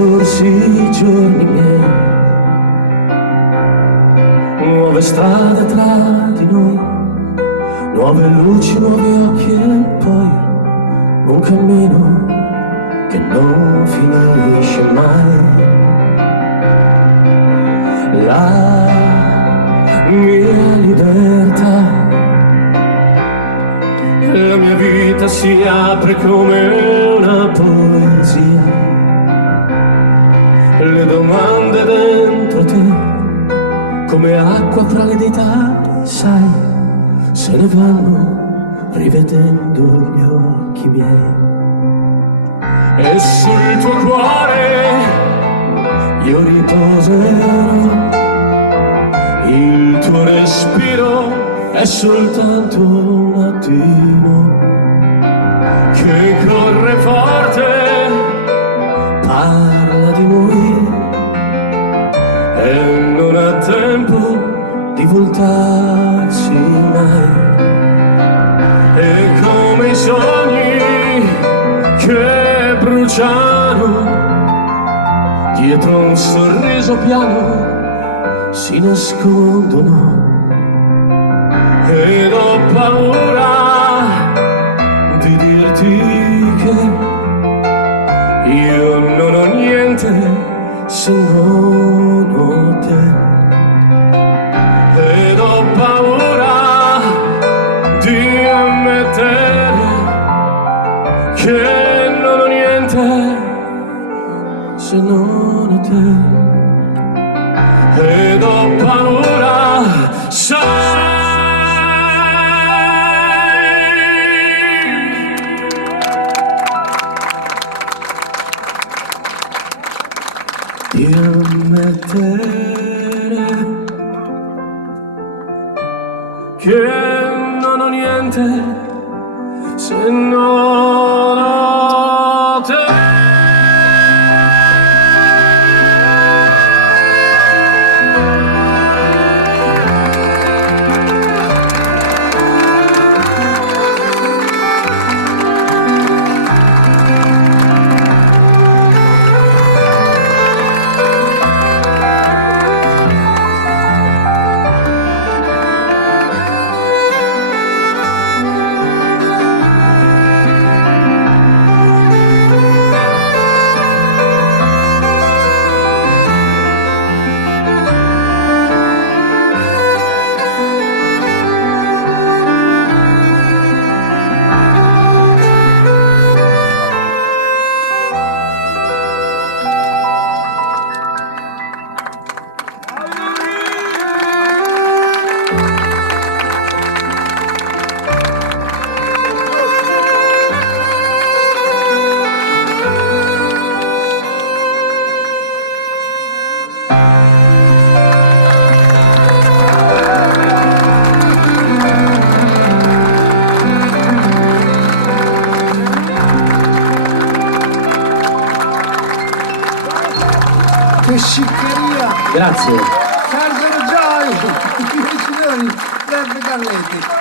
sorsi i giorni miei, nuove strade tra di noi, nuove luci, nuovi occhi e poi un cammino che non finisce mai. La mia libertà, la mia vita si apre come una poesia, le domande dentro te come acqua fra le dita, sai, se ne vanno rivedendo gli occhi miei. E sul tuo cuore io riposerò, il tuo respiro è soltanto un attimo che corre forte, parla di noi e non ha tempo di voltarsi mai. E come i sogni che bruciano dietro un sorriso piano si nascondono, ed ho paura di dirti che io non ho niente se non ho te, ed ho paura di ammettere che non ho niente se non ho te, ed ho paura, sai. Di ammettere che non ho niente se non ho te. Che sciccheria! Grazie. Sergio Joy, i signori, Beppe Carletti.